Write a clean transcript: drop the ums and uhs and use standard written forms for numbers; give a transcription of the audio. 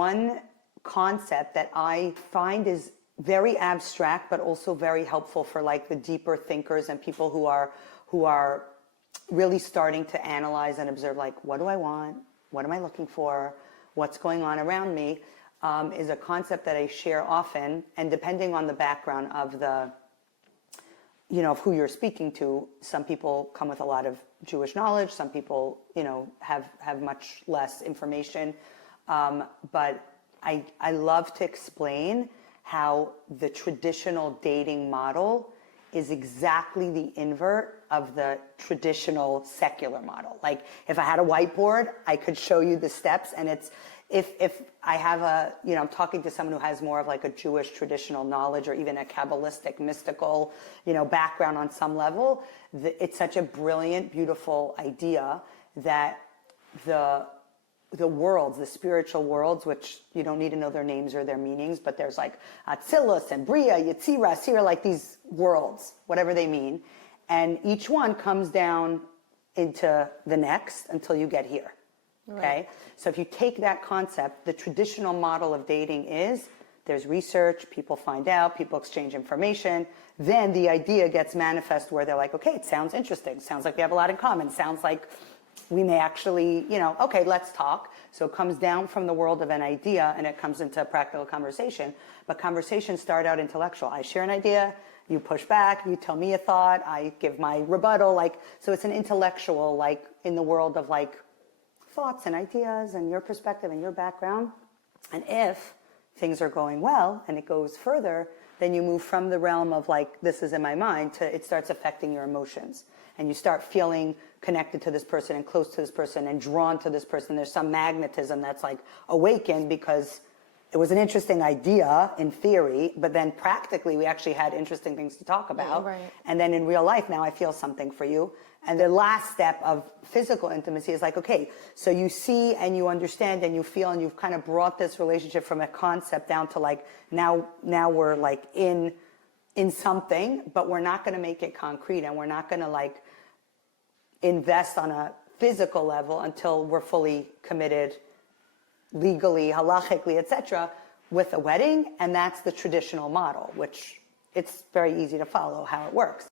one concept that I find is very abstract, but also very helpful for like the deeper thinkers and people who are really starting to analyze and observe, like, what do I want? What am I looking for? What's going on around me? Is a concept that I share often, and depending on the background of the, of who you're speaking to, some people come with a lot of Jewish knowledge, some people, have much less information. But I love to explain how the traditional dating model is exactly the invert of the traditional secular model. Like, if I had a whiteboard, I could show you the steps, and it's, if I have I'm talking to someone who has more of like a Jewish traditional knowledge, or even a Kabbalistic, mystical, background on some level, it's such a brilliant, beautiful idea that the worlds, the spiritual worlds, which you don't need to know their names or their meanings, but there's like Atzilus and Bria, Yetzirah, Sira, like these worlds, whatever they mean. And each one comes down into the next until you get here. Okay? Right. So if you take that concept, the traditional model of dating is there's research, people find out, people exchange information, then the idea gets manifest where they're like, okay, it sounds interesting, sounds like we have a lot in common, sounds like we may actually, okay, let's talk. So it comes down from the world of an idea and it comes into practical conversation. But conversations start out intellectual. I share an idea, you push back, you tell me a thought, I give my rebuttal. So it's an intellectual, in the world of thoughts and ideas and your perspective and your background. And if things are going well and it goes further, then you move from the realm of this is in my mind to it starts affecting your emotions. And you start feeling connected to this person and close to this person and drawn to this person. There's some magnetism that's awakened because it was an interesting idea in theory, but then practically we actually had interesting things to talk about. Right. And then in real life now I feel something for you. And the last step of physical intimacy is okay, so you see and you understand and you feel and you've kind of brought this relationship from a concept down to now we're in something, but we're not going to make it concrete and we're not going to invest on a physical level until we're fully committed legally, halachically, etc., with a wedding. And that's the traditional model, which it's very easy to follow how it works.